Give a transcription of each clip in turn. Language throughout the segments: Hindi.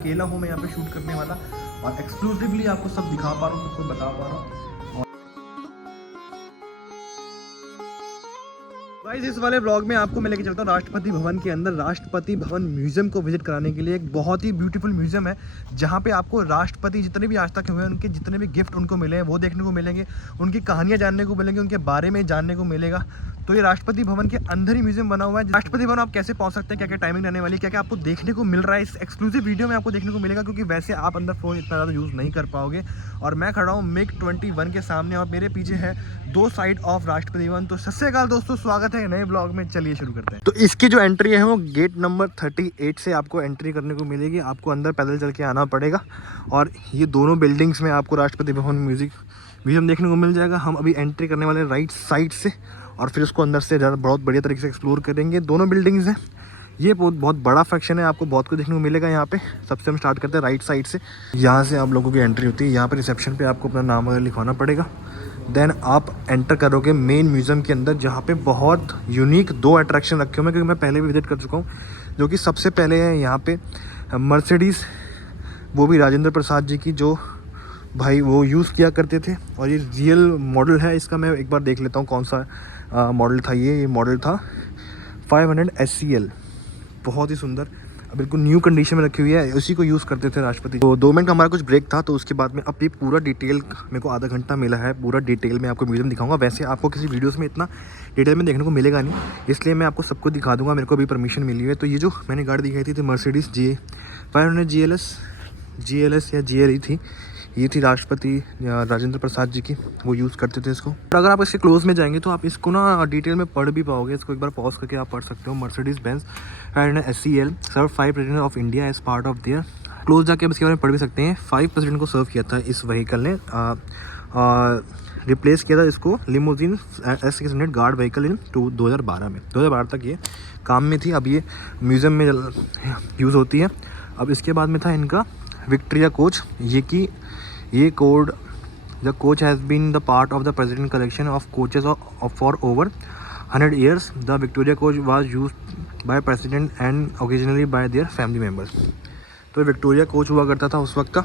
अकेला हूँ मैं यहाँ पे शूट करने वाला और एक्सक्लूसिवली आपको सब दिखा पा रहा हूँ, सबको बता पा रहा हूँ। गाइस इस वाले ब्लॉग में आपको मैं लेके चलता हूँ राष्ट्रपति भवन के अंदर। राष्ट्रपति भवन म्यूजियम को विजिट कराने के लिए एक बहुत ही ब्यूटीफुल म्यूजियम है, जहाँ पे आपको राष्ट्रपति जितने भी आज तक हुए हैं उनके जितने भी गिफ्ट उनको मिले हैं वो देखने को मिलेंगे, उनकी कहानियाँ जानने को मिलेंगी, उनके बारे में जानने को मिलेगा। तो ये राष्ट्रपति भवन के अंदर ही म्यूजियम बना हुआ है। राष्ट्रपति भवन आप कैसे पहुंच सकते हैं, क्या क्या टाइमिंग रहने वाली, क्या क्या आपको देखने को मिल रहा है, इस एक्सक्लूसिव वीडियो में आपको देखने को मिलेगा, क्योंकि वैसे आप अंदर फ़ोन इतना ज़्यादा यूज़ नहीं कर पाओगे। और मैं खड़ा हूँ मिग 21 के सामने और मेरे पीछे है दो साइड ऑफ राष्ट्रपति भवन। तो सत श्री अकाल दोस्तों, स्वागत है नए ब्लॉग में। चलिए शुरू करते हैं। तो इसकी जो एंट्री है वो गेट नंबर 38 से आपको एंट्री करने को मिलेगी। आपको अंदर पैदल चल के आना पड़ेगा और ये दोनों बिल्डिंग्स में आपको राष्ट्रपति भवन म्यूजियम देखने को मिल जाएगा। हम अभी एंट्री करने वाले राइट साइड से और फिर उसको अंदर से ज़्यादा बहुत बढ़िया तरीके से एक्सप्लोर करेंगे। दोनों बिल्डिंग्स हैं, ये बहुत बड़ा फंक्शन है, आपको बहुत कुछ देखने को मिलेगा यहाँ पे। सबसे हम स्टार्ट करते हैं राइट साइड से। यहाँ से आप लोगों की एंट्री होती है। यहाँ पे रिसेप्शन पे आपको अपना नाम वगैरह लिखवाना पड़ेगा। देन आप एंटर करोगे मेन म्यूज़ियम के अंदर, जहाँ पे बहुत यूनिक दो अट्रैक्शन रखे हुए हैं, क्योंकि मैं पहले भी विजिट कर चुका हूँ। जो कि सबसे पहले है यहाँ पे मर्सिडीज़, वो भी राजेंद्र प्रसाद जी की, जो भाई वो यूज़ किया करते थे। और ये रियल मॉडल है इसका। मैं एक बार देख लेता हूँ कौन सा मॉडल था। ये मॉडल था 500 SCL, बहुत ही सुंदर, बिल्कुल न्यू कंडीशन में रखी हुई है। उसी को यूज़ करते थे राष्ट्रपति। तो 2 मिनट का हमारा कुछ ब्रेक था, तो उसके बाद में अब ये पूरा डिटेल मेरे को आधा घंटा मिला है, पूरा डिटेल में आपको म्यूजियम दिखाऊंगा। वैसे आपको किसी वीडियोस में इतना डिटेल में देखने को मिलेगा नहीं, इसलिए मैं आपको सबको दिखा दूंगा। मेरे को अभी परमिशन मिली हुई है। तो ये जो मैंने गाड़ी दिखाई थी मर्सिडीज़ G500 GLS या GLE थी। ये थी राष्ट्रपति राजेंद्र प्रसाद जी की, वो यूज़ करते थे इसको। और अगर आप इसके क्लोज में जाएंगे तो आप इसको ना डिटेल में पढ़ भी पाओगे। इसको एक बार पॉज करके आप पढ़ सकते हो। Mercedes Benz 500 SCL serve 5 president of India as part of their. Close जाके आप इसके बारे में पढ़ भी सकते हैं। 5 प्रेसिडेंट को सर्व किया था इस व्हीकल ने। रिप्लेस किया था इसको limousine S600 guard vehicle in 2012 में। 2012 तक ये काम में थी। अब ये म्यूज़ियम में यूज़ होती है। अब इसके बाद में था इनका विक्टोरिया कोच। ये code the coach has been the part of the president collection of coaches for over 100 years. The Victoria coach was used by president and occasionally by their family members. तो विक्टोरिया कोच हुआ करता था उस वक्त का।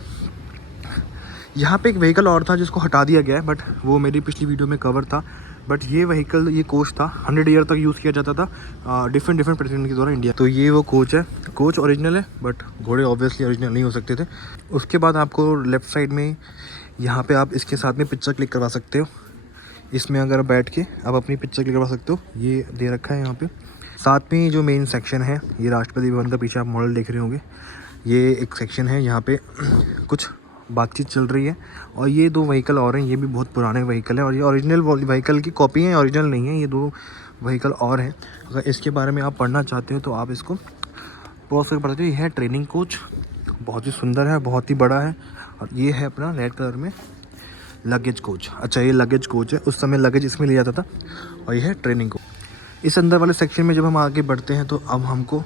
यहाँ पे एक व्हीकल और था जिसको हटा दिया गया है, बट वो मेरी पिछली वीडियो में कवर था। बट ये व्हीकल, ये कोच था, 100 ईयर तक यूज़ किया जाता था डिफरेंट प्रेसिडेंट के द्वारा इंडिया। तो ये वो कोच है। कोच ओरिजिनल है, बट घोड़े ऑब्वियसली ओरिजिनल नहीं हो सकते थे। उसके बाद आपको लेफ़्ट साइड में यहाँ पे आप इसके साथ में पिक्चर क्लिक करवा सकते हो। इसमें अगर बैठ के आप अपनी पिक्चर क्लिक करवा सकते हो, ये दे रखा है यहाँ पे। साथ में जो मेन सेक्शन है, ये राष्ट्रपति भवन का पीछे आप मॉडल देख रहे होंगे, ये एक सेक्शन है। यहाँ पे कुछ बातचीत चल रही है। और ये 2 व्हीकल और हैं, ये भी बहुत पुराने व्हीकल हैं और ये ओरिजिनल व्हीकल की कॉपी हैं, ओरिजिनल नहीं है। ये 2 व्हीकल और हैं। अगर इसके बारे में आप पढ़ना चाहते हो तो आप इसको पॉज करके पढ़ते हो। ये है ट्रेनिंग कोच, बहुत ही सुंदर है, बहुत ही बड़ा है। और ये है अपना रेड कलर में लगेज कोच। अच्छा, ये लगेज कोच है, उस समय लगेज इसमें ले जाता था। और ये है ट्रेनिंग कोच। इस अंदर वाले सेक्शन में जब हम आगे बढ़ते हैं तो अब हमको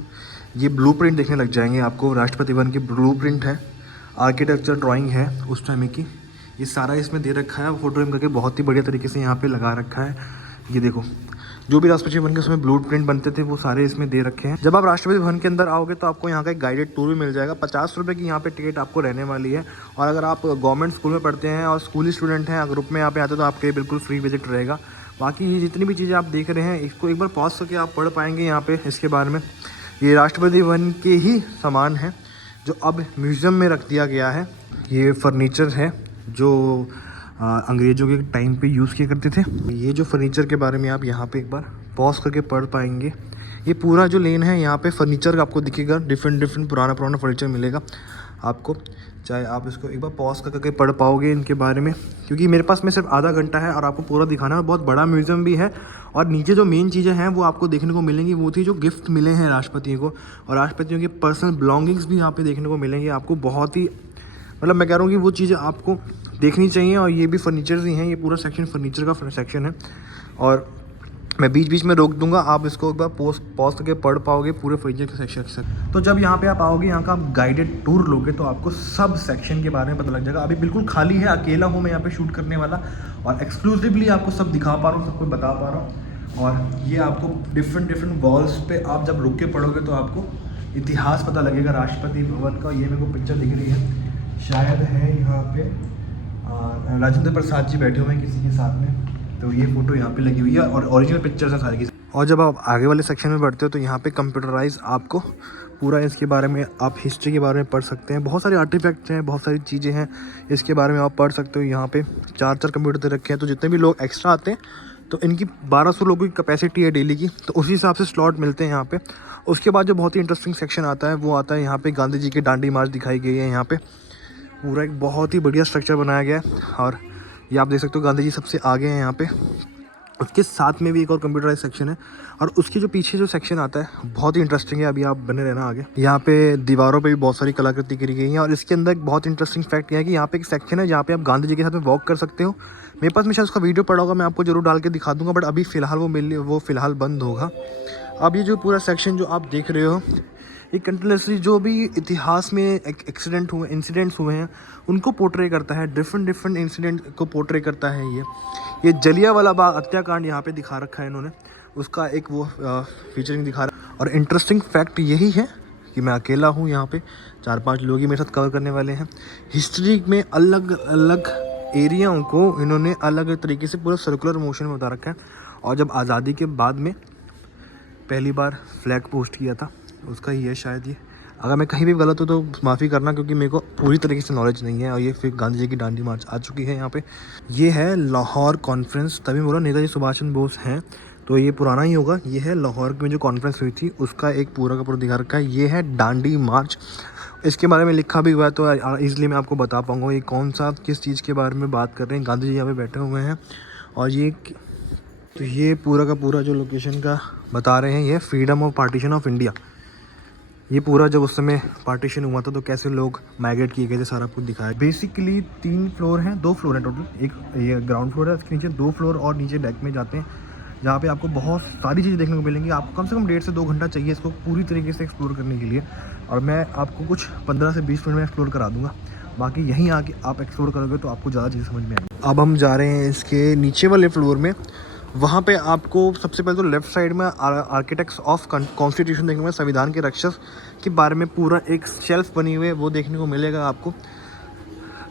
ये ब्लूप्रिंट देखने लग जाएंगे। आपको राष्ट्रपति भवन की ब्लूप्रिंट है, आर्किटेक्चर ड्राइंग है उस टाइम की, ये सारा इसमें दे रखा है। फोटो फ्रेम करके बहुत ही बढ़िया तरीके से यहाँ पे लगा रखा है। ये देखो, जो भी राष्ट्रपति भवन के उसमें ब्लूप्रिंट बनते थे वो सारे इसमें दे रखे हैं। जब आप राष्ट्रपति भवन के अंदर आओगे तो आपको यहाँ का एक गाइडेड टूर भी मिल जाएगा। 50 रुपये की यहाँ पे टिकट आपको रहने वाली है। और अगर आप गवर्नमेंट स्कूल में पढ़ते हैं और स्कूली स्टूडेंट हैं, ग्रुप में यहाँ पे आते हैं, तो आपके बिल्कुल फ्री विजिट रहेगा। बाकी ये जितनी भी चीज़ें आप देख रहे हैं, इसको एक बार पॉज करके आप पढ़ पाएंगे यहाँ पे इसके बारे में। ये राष्ट्रपति भवन के ही सामान है जो अब म्यूज़ियम में रख दिया गया है। ये फर्नीचर है जो अंग्रेज़ों के टाइम पे यूज़ किया करते थे। ये जो फर्नीचर के बारे में आप यहाँ पे एक बार पॉज करके पढ़ पाएंगे। ये पूरा जो लेन है यहाँ पे फर्नीचर आपको दिखेगा, डिफरेंट पुराना फर्नीचर मिलेगा आपको। चाहे आप इसको एक बार पॉज करके पढ़ पाओगे इनके बारे में, क्योंकि मेरे पास में सिर्फ आधा घंटा है और आपको पूरा दिखाना है। बहुत बड़ा म्यूज़ियम भी है। और नीचे जो मेन चीज़ें हैं वो आपको देखने को मिलेंगी, वो थी जो गिफ्ट मिले हैं राष्ट्रपतियों को। और राष्ट्रपतियों के पर्सनल बिलोंगिंग्स भी यहाँ पे देखने को मिलेंगे आपको। बहुत ही मतलब मैं कह रहा हूँ कि वो चीज़ें आपको देखनी चाहिए। और ये भी फर्नीचर ही हैं, ये पूरा सेक्शन फर्नीचर का सेक्शन है। और मैं बीच बीच में रोक दूंगा, आप इसको एक बार पॉज करके पढ़ पाओगे पूरे फर्नीचर के सेक्शन। तो जब यहाँ पे आप आओगे, यहाँ का आप गाइडेड टूर लोगे तो आपको सब सेक्शन के बारे में पता लग जाएगा। अभी बिल्कुल खाली है, अकेला हूँ मैं यहाँ पे शूट करने वाला और एक्सक्लूसिवली आपको सब दिखा पा रहा हूँ, सबको बता पा रहा हूँ। और ये आपको डिफरेंट वॉल्स पे आप जब रुक के पढ़ोगे तो आपको इतिहास पता लगेगा राष्ट्रपति भवन का। ये मेरे को पिक्चर दिख रही है, शायद है यहाँ पे राजेंद्र प्रसाद जी बैठे हुए हैं किसी के साथ में, तो ये फ़ोटो यहाँ पे लगी हुई है और ओरिजिनल पिक्चर्स हैं सारी की। और जब आप आगे वाले सेक्शन में बढ़ते हो तो यहाँ पे कंप्यूटराइज आपको पूरा इसके बारे में, आप हिस्ट्री के बारे में पढ़ सकते हैं। बहुत सारे आर्टिफैक्ट्स हैं, बहुत सारी चीज़ें हैं, इसके बारे में आप पढ़ सकते हो। यहाँ पे 4 कंप्यूटर दे रखे हैं, तो जितने भी लोग एक्स्ट्रा आते हैं तो इनकी 1200 लोगों की कैपेसिटी है डेली की, तो उसी हिसाब से स्लॉट मिलते हैं यहाँ पे। उसके बाद जो बहुत ही इंटरेस्टिंग सेक्शन आता है वो आता है यहाँ पे गांधी जी की दांडी मार्च दिखाई गई है। यहाँ पे पूरा एक बहुत ही बढ़िया स्ट्रक्चर बनाया गया है और ये आप देख सकते हो गांधी जी सबसे आगे हैं यहाँ पे। उसके साथ में भी एक और कंप्यूटराइज सेक्शन है और उसके जो पीछे जो सेक्शन आता है बहुत ही इंटरेस्टिंग है। अभी आप बने रहना आगे। यहाँ पे दीवारों पे भी बहुत सारी कलाकृति करी गई हैं और इसके अंदर एक बहुत इंटरेस्टिंग फैक्ट यह है कि यहाँ पे एक सेक्शन है जहाँ पे आप गांधी जी के साथ में वॉक कर सकते हो। मेरे पास में शायद उसका वीडियो पड़ा होगा, मैं आपको जरूर डाल के दिखा दूंगा, बट अभी फ़िलहाल वो फ़िलहाल बंद होगा। अब ये जो पूरा सेक्शन जो आप देख रहे हो, ये कंटिन्यूसली जो भी इतिहास में इंसिडेंट्स हुए हैं उनको पोर्ट्रे करता है। डिफरेंट इंसिडेंट को पोर्ट्रे करता है। ये जलियांवाला बाग हत्याकांड यहाँ पे दिखा रखा है इन्होंने, उसका एक वो फीचरिंग दिखा रहा है। और इंटरेस्टिंग फैक्ट यही है कि मैं अकेला हूँ यहाँ पे, 4-5 लोग ही मेरे साथ कवर करने वाले हैं। हिस्ट्री में अलग अलग एरियाओं को इन्होंने अलग अलग तरीके से पूरा सर्कुलर मोशन में बता रखा है। और जब आज़ादी के बाद में पहली बार फ्लैग पोस्ट किया था उसका ही है शायद ये। अगर मैं कहीं भी गलत हूँ तो माफ़ी करना, क्योंकि मेरे को पूरी तरीके से नॉलेज नहीं है। और ये फिर गांधी जी की दांडी मार्च आ चुकी है यहाँ पे। ये है लाहौर कॉन्फ्रेंस, तभी बोला नेताजी सुभाष चंद्र बोस हैं, तो ये पुराना ही होगा। ये है लाहौर में जो कॉन्फ्रेंस हुई थी उसका एक पूरा का पूरा दिखा रखा है। ये है दांडी मार्च, इसके बारे में लिखा भी हुआ है तो ईज़िली मैं आपको बता पाऊँगा ये कौन सा किस चीज़ के बारे में बात कर रहे हैं। गांधी जी यहाँ पे बैठे हुए हैं और ये पूरा का पूरा जो लोकेशन का बता रहे हैं, ये freedom of partition of India. ये पूरा जब उस समय पार्टीशन हुआ था तो कैसे लोग माइग्रेट किए गए थे, सारा कुछ दिखाया। बेसिकली 3 फ्लोर हैं, 2 फ्लोर हैं टोटल। एक ये ग्राउंड फ्लोर है, उसके नीचे 2 फ्लोर और नीचे डेक में जाते हैं, जहाँ पे आपको बहुत सारी चीज़ें देखने को मिलेंगी। आपको कम से कम 1.5 से 2 घंटा चाहिए इसको पूरी तरीके से एक्सप्लोर करने के लिए, और मैं आपको कुछ 15 से 20 मिनट में एक्सप्लोर करा दूँगा। बाकी यहीं आके आप एक्सप्लोर करोगे तो आपको ज़्यादा चीज़ें समझ में आएंगी। अब हम जा रहे हैं इसके नीचे वाले फ्लोर में। वहाँ पे आपको सबसे पहले तो लेफ़्ट साइड में आर्किटेक्ट्स ऑफ कॉन्स्टिट्यूशन देखने को, संविधान के रक्षक के बारे में पूरा एक शेल्फ बनी हुई है वो देखने को मिलेगा आपको।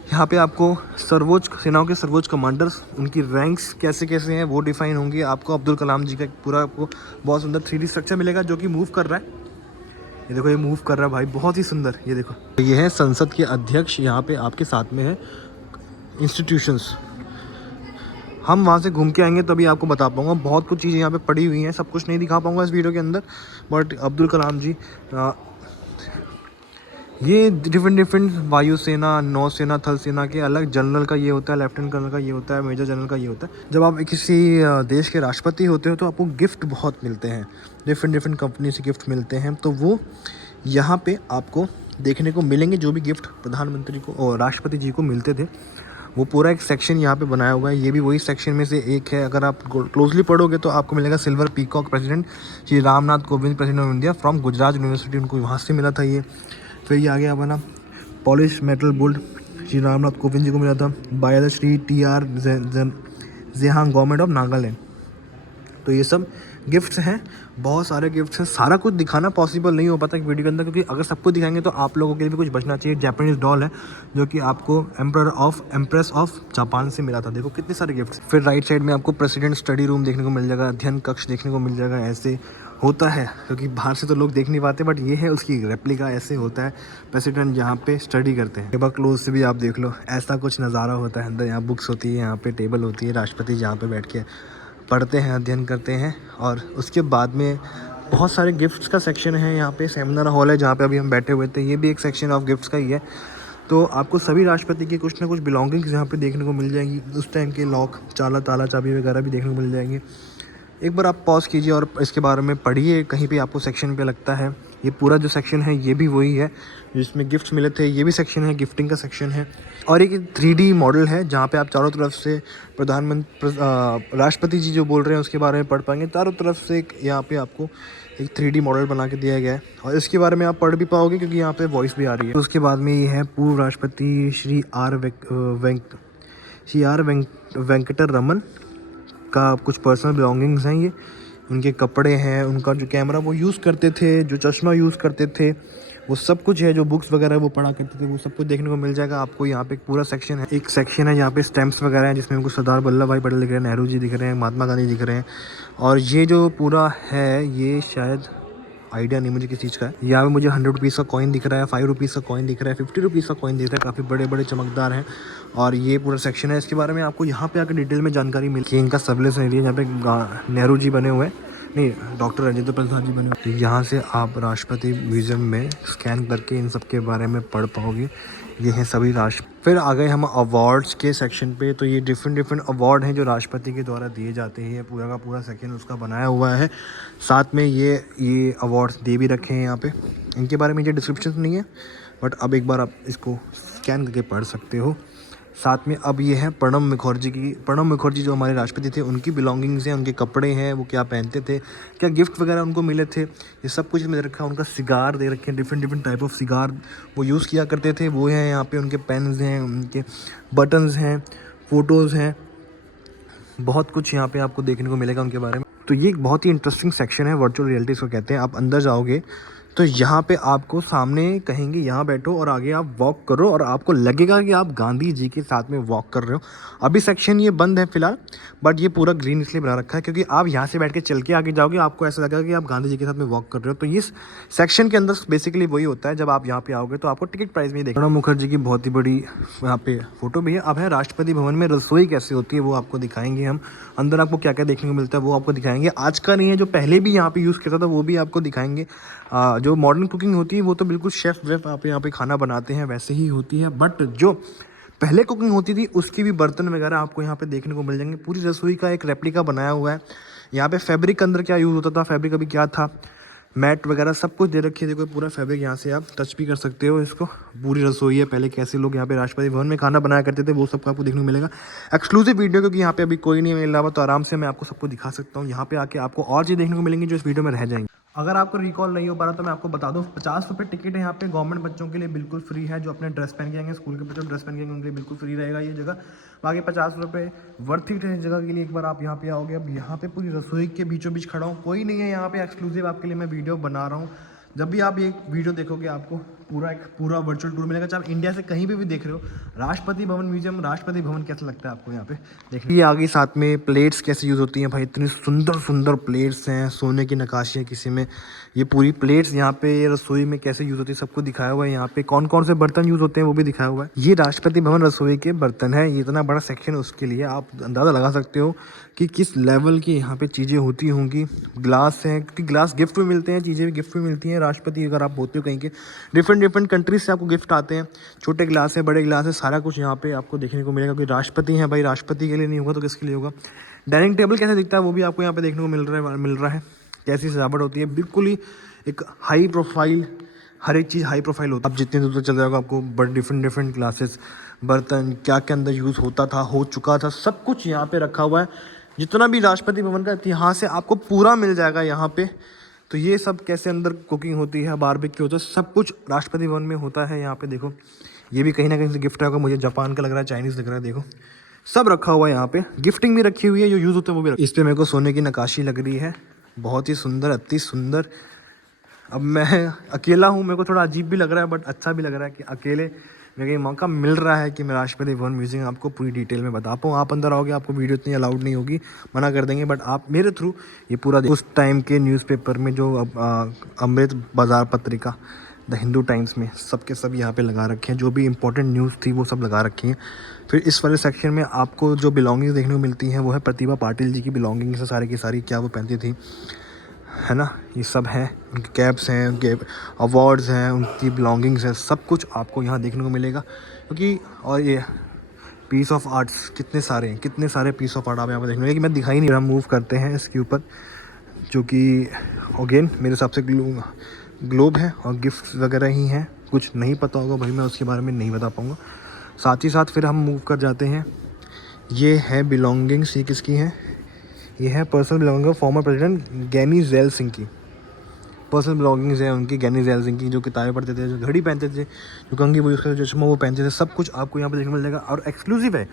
यहाँ पे आपको सर्वोच्च सेनाओं के सर्वोच्च कमांडर्स, उनकी रैंक्स कैसे कैसे हैं वो डिफाइन होंगी। आपको अब्दुल कलाम जी का पूरा आपको बहुत सुंदर 3D स्ट्रक्चर मिलेगा जो कि मूव कर रहा है। ये देखो ये मूव कर रहा है भाई, बहुत ही सुंदर। ये देखो ये है संसद के अध्यक्ष, यहाँ पे आपके साथ में है इंस्टीट्यूशंस। हम वहाँ से घूम के आएंगे तभी आपको बता पाऊँगा। बहुत कुछ चीज़ें यहाँ पे पड़ी हुई हैं, सब कुछ नहीं दिखा पाऊँगा इस वीडियो के अंदर, बट अब्दुल कलाम जी ये डिफरेंट वायुसेना, नौसेना, थल सेना के अलग जनरल का ये होता है, लेफ्टिनेंट कर्नल का ये होता है, मेजर जनरल का ये होता है। जब आप किसी देश के राष्ट्रपति होते हो तो आपको गिफ्ट बहुत मिलते हैं, डिफरेंट कंपनी से गिफ्ट मिलते हैं, तो वो यहाँ पे आपको देखने को मिलेंगे। जो भी गिफ्ट प्रधानमंत्री को और राष्ट्रपति जी को मिलते थे वो पूरा एक सेक्शन यहाँ पे बनाया हुआ है। ये भी वही सेक्शन में से एक है। अगर आप क्लोजली पढ़ोगे तो आपको मिलेगा silver peacock, president Shri Ramnath Kovind, president of India from Gujarat university, उनको वहाँ से मिला था ये। फिर ये आ गया बना पॉलिश मेटल बुल्ड, श्री रामनाथ कोविंद जी को मिला था बाय द श्री TR जेहांग, गवर्नमेंट ऑफ नागालैंड। तो ये सब गिफ्ट्स हैं, बहुत सारे गिफ्ट्स हैं। सारा कुछ दिखाना पॉसिबल नहीं हो पाता एक वीडियो के अंदर, क्योंकि अगर सब कुछ दिखाएंगे तो आप लोगों के लिए भी कुछ बचना चाहिए। जापानीज डॉल है जो कि आपको एम्प्रेस ऑफ जापान से मिला था। देखो कितने सारे गिफ्ट्स। फिर राइट साइड में आपको प्रेसिडेंट स्टडी रूम देखने को मिल जाएगा, अध्ययन कक्ष देखने को मिल जाएगा। ऐसे होता है क्योंकि बाहर से तो लोग देख नहीं पाते, बट ये है उसकी रेप्लिका। ऐसे होता है प्रेसिडेंट जहाँ पे स्टडी करते हैं। एक बार क्लोज से भी आप देख लो, ऐसा कुछ नज़ारा होता है अंदर। यहाँ बुक्स होती है, यहाँ पे टेबल होती है, राष्ट्रपति जहाँ पे बैठ के पढ़ते हैं, अध्ययन करते हैं। और उसके बाद में बहुत सारे गिफ्ट्स का सेक्शन है। यहाँ पे सेमिनार हॉल है जहाँ पे अभी हम बैठे हुए थे, ये भी एक सेक्शन ऑफ गिफ्ट्स का ही है। तो आपको सभी राष्ट्रपति की कुछ ना कुछ बिलोंगिंग्स यहाँ पे देखने को मिल जाएंगी। उस टाइम के लॉक, ताला चाबी वगैरह भी देखने को मिल जाएंगे। एक बार आप पॉज कीजिए और इसके बारे में पढ़िए, कहीं पे आपको सेक्शन पे लगता है। ये पूरा जो सेक्शन है ये भी वही है जिसमें गिफ्ट्स मिले थे। ये भी सेक्शन है, गिफ्टिंग का सेक्शन है। और एक 3D मॉडल है जहाँ पे आप चारों तरफ से राष्ट्रपति जी जो बोल रहे हैं उसके बारे में पढ़ पाएंगे। चारों तरफ से यहाँ पे आपको एक 3D मॉडल बना के दिया गया है और इसके बारे में आप पढ़ भी पाओगे क्योंकि यहाँ पे वॉइस भी आ रही है। उसके बाद में ये है पूर्व राष्ट्रपति श्री आर वेंकटर रमन का कुछ पर्सनल बिलोंगिंग्स हैं। ये उनके कपड़े हैं, उनका जो कैमरा वो यूज़ करते थे, जो चश्मा यूज़ करते थे, वो सब कुछ है। जो बुक्स वगैरह वो पढ़ा करते थे वो सब कुछ देखने को मिल जाएगा आपको। यहाँ पे एक पूरा सेक्शन है, एक सेक्शन है यहाँ पे स्टैम्प्स वगैरह हैं, जिसमें हमको सरदार वल्लभ भाई पटेल दिख रहे हैं, नेहरू जी दिख रहे हैं, महात्मा गांधी दिख रहे हैं। और ये जो पूरा है ये शायद आइडिया नहीं मुझे किस चीज़ का है। यहाँ पे मुझे 100 रुपीज़ का कॉइन दिख रहा है, 5 रुपीज़ का कॉइन दिख रहा है, 50 रुपीज़ का कॉइन दिख रहा है, काफ़ी बड़े बड़े चमकदार हैं। और ये पूरा सेक्शन है, इसके बारे में आपको यहाँ पे आकर डिटेल में जानकारी मिलती है। इनका सर्विलेंस एरिया जहाँ पे नेहरू जी बने हुए हैं, नहीं डॉक्टर राजेंद्र प्रसाद जी बने हुए। तो यहाँ से आप राष्ट्रपति म्यूजियम में स्कैन करके इन सब के बारे में पढ़ पाओगे। ये हैं सभी राष्ट्र। फिर आ गए हम अवार्ड्स के सेक्शन पे। तो ये डिफरेंट अवार्ड हैं जो राष्ट्रपति के द्वारा दिए जाते हैं। ये पूरा का पूरा सेक्शन उसका बनाया हुआ है। साथ में ये अवार्ड्स दे भी रखे हैं यहाँ पे। इनके बारे में ये डिस्क्रिप्शन नहीं है, बट अब एक बार आप इसको स्कैन करके पढ़ सकते हो। साथ में अब ये है प्रणब मुखर्जी जो हमारे राष्ट्रपति थे, उनकी बिलोंगिंग्स हैं, उनके कपड़े हैं, वो क्या पहनते थे, क्या गिफ्ट वगैरह उनको मिले थे, ये सब कुछ इसमें दे रखा है। उनका सिगार दे रखे हैं, डिफरेंट टाइप ऑफ सिगार वो यूज़ किया करते थे, वो हैं यहाँ पे। उनके पेन्स हैं, उनके बटन्स हैं, फ़ोटोज़ हैं, बहुत कुछ यहाँ पे आपको देखने को मिलेगा उनके बारे में। तो ये एक बहुत ही इंटरेस्टिंग सेक्शन है, वर्चुअल रियलिटी इसको कहते हैं। आप अंदर जाओगे तो यहाँ पे आपको सामने कहेंगे यहाँ बैठो और आगे आप वॉक करो और आपको लगेगा कि आप गांधी जी के साथ में वॉक कर रहे हो। अभी सेक्शन ये बंद है फिलहाल, बट ये पूरा ग्रीन इसलिए बना रखा है क्योंकि आप यहाँ से बैठ के चल के आगे जाओगे, आपको ऐसा लगेगा कि आप गांधी जी के साथ में वॉक कर रहे हो। तो इस सेक्शन के अंदर बेसिकली वही होता है। जब आप यहाँ पे आओगे तो आपको टिकट प्राइस में देखना। प्रणब मुखर्जी की बहुत ही बड़ी यहाँ पे फोटो भी है। अब है राष्ट्रपति भवन में रसोई कैसे होती है वो आपको दिखाएंगे हम। अंदर आपको क्या क्या देखने को मिलता है वो आपको दिखाएंगे। आज का नहीं है, जो पहले भी यहाँ पे यूज़ किया था वो भी आपको दिखाएंगे। जो मॉडर्न कुकिंग होती है वो तो बिल्कुल शेफ़ वेफ आप यहाँ पे खाना बनाते हैं वैसे ही होती है, बट जो पहले कुकिंग होती थी उसकी भी बर्तन वगैरह आपको यहाँ पे देखने को मिल जाएंगे। पूरी रसोई का एक रेप्लिका बनाया हुआ है। यहाँ पे फैब्रिक अंदर क्या यूज़ होता था, फैब्रिक अभी क्या था, मैट वगैरह सब कुछ दे रखी है। देखो पूरा फैब्रिक, यहाँ से आप टच भी कर सकते हो इसको। पूरी रसोई है, पहले कैसे लोग यहाँ पे राष्ट्रपति भवन में खाना बनाया करते थे वो सब आपको देखने को मिलेगा। एक्सक्लूसिव वीडियो, क्योंकि यहाँ पे अभी कोई नहीं मिल रहा हुआ, तो आराम से मैं आपको सबको दिखा सकता हूँ। यहाँ पे आके आपको और चीज़ देखने को मिलेंगी जो इस वीडियो में रह जाएंगी। अगर आपको रिकॉल नहीं हो पा रहा तो मैं आपको बता दूं, 50 रुपये टिकट है यहाँ पे। गवर्नमेंट बच्चों के लिए बिल्कुल फ्री है, जो अपने ड्रेस पहन के आएंगे, स्कूल के बच्चों ड्रेस पहन के आएंगे उनके लिए बिल्कुल फ्री रहेगा ये जगह। बाकी 50 रुपये वर्थ इट है इस जगह के लिए। एक बार आप यहाँ पे आओगे। अब यहाँ पे पूरी रसोई के बीचों बीच खड़ा हूँ, कोई नहीं है यहाँ पे, एक्सक्लूसिव आपके लिए मैं वीडियो बना रहा हूँ। जब भी आप ये वीडियो देखोगे आपको पूरा वर्चुअल टूर मिलेगा, चाहे आप इंडिया से कहीं भी देख रहे हो। राष्ट्रपति भवन म्यूजियम, राष्ट्रपति भवन कैसा लगता है आपको यहाँ पे देखने। ये आगे साथ में प्लेट्स कैसे यूज़ होती हैं भाई, इतनी सुंदर प्लेट्स हैं, सोने की नक्काशी है किसी में। ये पूरी प्लेट्स यहाँ पे रसोई में कैसे यूज़ होती है सबको दिखाया हुआ है। यहाँ पे कौन कौन से बर्तन यूज़ होते हैं वो भी दिखाया हुआ है। ये राष्ट्रपति भवन रसोई के बर्तन है। ये इतना बड़ा सेक्शन है, उसके लिए आप अंदाज़ा लगा सकते हो कि किस लेवल की यहाँ पे चीज़ें होती होंगी। ग्लास हैं, क्योंकि ग्लास गिफ्ट में मिलते हैं, चीज़ें भी गिफ्ट में मिलती हैं। राष्ट्रपति अगर आप होते हो कहीं के, डिफरेंट कंट्रीज से आपको गिफ्ट आते हैं। छोटे ग्लास है, बड़े ग्लास है, सारा कुछ यहाँ पे आपको देखने को मिलेगा। क्योंकि राष्ट्रपति हैं भाई, राष्ट्रपति के लिए नहीं होगा तो किसके लिए होगा। डाइनिंग टेबल कैसे दिखता है वो भी आपको यहाँ पे देखने को मिल रहा है। कैसी सजावट होती है, बिल्कुल ही एक हाई प्रोफाइल, हर एक चीज़ हाई प्रोफाइल होता है। आप जितने दूर तक चल जाओगे आपको बड़े डिफरेंट ग्लासेस, बर्तन क्या क्या अंदर यूज़ होता था, हो चुका था, सब कुछ यहाँ पे रखा हुआ है। जितना भी राष्ट्रपति भवन का इतिहास है आपको पूरा मिल जाएगा यहाँ पे। तो ये सब कैसे अंदर कुकिंग होती है, बारबेक्यू होता है, सब कुछ राष्ट्रपति भवन में होता है। यहाँ पे देखो, ये भी कहीं ना कहीं से गिफ्ट होगा। मुझे जापान का लग रहा है, चाइनीज़ लग रहा है। देखो सब रखा हुआ है यहाँ पे, गिफ्टिंग भी रखी हुई है, जो यूज़ होता है वो भी। इस पर मेरे को सोने की नक्काशी लग रही है, बहुत ही सुंदर, अति सुंदर। अब मैं अकेला हूँ, मेरे को थोड़ा अजीब भी लग रहा है, बट अच्छा भी लग रहा है कि अकेले मेरे को मौका मिल रहा है कि मैं राष्ट्रपति भवन म्यूजियम आपको पूरी डिटेल में बता पाऊँ। आप अंदर आओगे आपको वीडियो इतनी अलाउड नहीं होगी, मना कर देंगे, बट आप मेरे थ्रू ये पूरा उस टाइम के न्यूज़पेपर में जो अमृत बाज़ार पत्रिका, द हिंदू टाइम्स में सबके सब यहाँ पे लगा रखे हैं। जो भी इंपॉर्टेंट न्यूज़ थी वो सब लगा रखी हैं। फिर इस वाले सेक्शन में आपको जो बिलोंगिंग्स देखने को मिलती हैं वो है प्रतिभा पाटिल जी की बिलोंगिंग्स है सारी की सारी, क्या वो पहनती थी, है ना। ये सब है, उनके कैप्स हैं, उनके अवार्ड्स हैं, उनकी बिलोंगिंग्स हैं, सब कुछ आपको यहाँ देखने को मिलेगा। क्योंकि और ये पीस ऑफ आर्ट्स कितने सारे पीस ऑफ आर्ट आप यहाँ पर देखने मिलेंगे। मैं दिखाई नहीं रहा, मूव करते हैं इसके ऊपर, जो कि अगेन मेरे हिसाब से ग्लोब है और गिफ्ट्स वगैरह ही हैं। कुछ नहीं पता होगा भाई, मैं उसके बारे में नहीं बता पाऊँगा। साथ ही साथ फिर हम मूव कर जाते हैं। ये है बिलोंगिंग्स, ये किसकी हैं, ये है पर्सनल बिलोंगिंग फॉर्मर प्रेसिडेंट गैनी ज़ैल सिंह की। पर्सनल बिलोंगिंग्स है उनकी, गैनी ज़ैल सिंह की, जो किताबें पढ़ते थे, जो घड़ी पहनते थे, जो कंघी वो यूज़ करते थे, जो चश्मा वो पहनते थे, सब कुछ आपको यहाँ पर देखने को मिल जाएगा। और एक्सक्लूसिव है,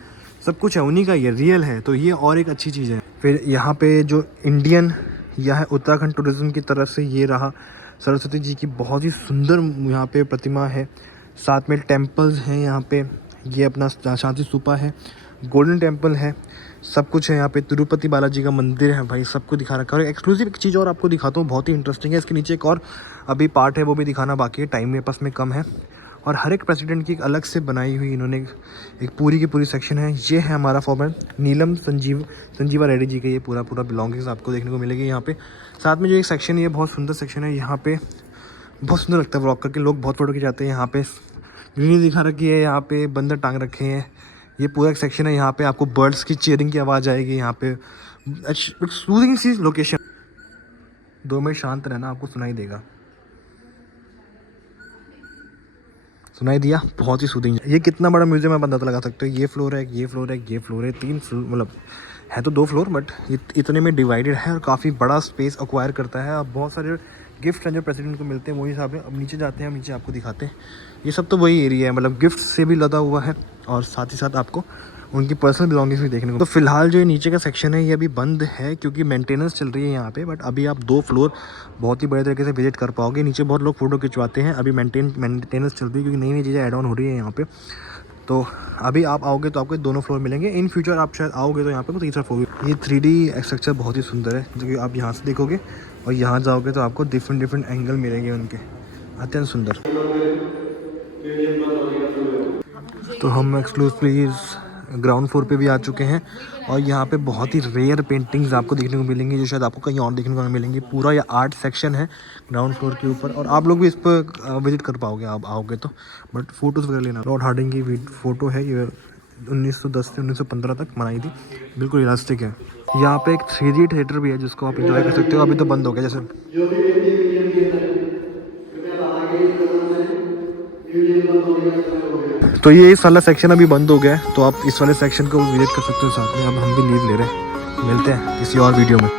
सब कुछ है उन्हीं का, ये रियल है, तो ये और एक अच्छी चीज़ है। फिर यहाँ पे जो इंडियन यह है उत्तराखंड टूरिज्म की तरफ से ये रहा सरस्वती जी की बहुत ही सुंदर यहाँ पे प्रतिमा है। साथ में टेम्पल्स हैं यहाँ पे, ये अपना शांति स्तूपा है, गोल्डन टेम्पल है, सब कुछ है यहाँ पे। तिरुपति बालाजी का मंदिर है भाई, सबको दिखा रखा है। और एक्सक्लूसिव एक चीज़ और आपको दिखाता हूँ, बहुत ही इंटरेस्टिंग है। इसके नीचे एक और अभी पार्ट है, वो भी दिखाना बाकी है, टाइम मेरे पास में कम है। और हर एक प्रेसिडेंट की एक अलग से बनाई हुई इन्होंने एक पूरी की पूरी सेक्शन है। ये है हमारा फॉर्मर नीलम संजीवा रेड्डी जी का ये पूरा बिलोंगिंग्स आपको देखने को मिलेगी यहाँ पे। साथ में जो एक सेक्शन है, ये बहुत सुंदर सेक्शन है। यहाँ पे बहुत सुंदर लगता है व्लॉग करके, लोग बहुत फोटो खिंचाते हैं। यहाँ पे ग्रीनरी दिखा रखी है, यहाँ पे बंदर टांग रखे हैं। ये पूरा एक सेक्शन है, यहाँ पे आपको बर्ड्स की चीयरिंग की आवाज़ आएगी। यहाँ पे सूदिंग सी लोकेशन, 2 मिनट शांत रहना, आपको सुनाई देगा, सुनाई दिया, बहुत ही सूदिंग। ये कितना बड़ा म्यूजियम है आप अंदाजा लगा सकते हो। ये फ्लोर है, ये फ्लोर है, ये फ्लोर है, 3 फ्लोर, मतलब है तो 2 फ्लोर बट इतने में डिवाइडेड है और काफ़ी बड़ा स्पेस एक्वायर करता है। अब बहुत सारे गिफ्ट हैं जो प्रेसिडेंट को मिलते हैं, वही हिसाब है। अब नीचे जाते हैं, हम नीचे आपको दिखाते हैं। ये सब तो वही एरिया है, मतलब गिफ्ट से भी लदा हुआ है और साथ ही साथ आपको उनकी पर्सनल बिलोंगिंग्स भी देखने को। तो फिलहाल जो ये नीचे का सेक्शन है ये अभी बंद है क्योंकि मेंटेनेंस चल रही है यहाँ पे। बट अभी आप 2 फ्लोर बहुत ही बड़े तरीके से विजिट कर पाओगे। नीचे बहुत लोग फोटो खिंचवाते हैं, अभी मेंटेनेंस चल रही है क्योंकि नई चीज़ें ऐड ऑन हो रही है यहाँ पे। तो अभी आप आओगे तो आपको दोनों फ्लोर मिलेंगे। इन फ्यूचर आप शायद आओगे तो यहाँ पे तीसरा फ्लोर। ये 3D स्ट्रक्चर बहुत ही सुंदर है, जो कि आप यहाँ से देखोगे और यहाँ जाओगे तो आपको डिफरेंट एंगल मिलेंगे उनके, अत्यंत सुंदर। तो हम एक्सक्लूसिवली ग्राउंड फ्लोर पे भी आ चुके हैं और यहाँ पे बहुत ही रेयर पेंटिंग्स आपको देखने को मिलेंगी जो शायद आपको कहीं और देखने को नहीं मिलेंगी। पूरा ये आर्ट सेक्शन है ग्राउंड फ्लोर के ऊपर और आप लोग भी इस पर विजिट कर पाओगे आप आओगे तो। बट फ़ोटोज़ वगैरह लेना, लॉर्ड हार्डिंग की फ़ोटो है, ये 1910 से 1915 तक बनाई थी, बिल्कुल इलास्टिक है। यहाँ पे एक 3D थिएटर भी है जिसको आप इंजॉय कर सकते हो, अभी तो बंद हो गया जैसे। तो ये इस वाला सेक्शन अभी बंद हो गया है, तो आप इस वाले सेक्शन को विजिट कर सकते हो साथ में। अब हम भी लीव ले रहे हैं, मिलते हैं किसी और वीडियो में।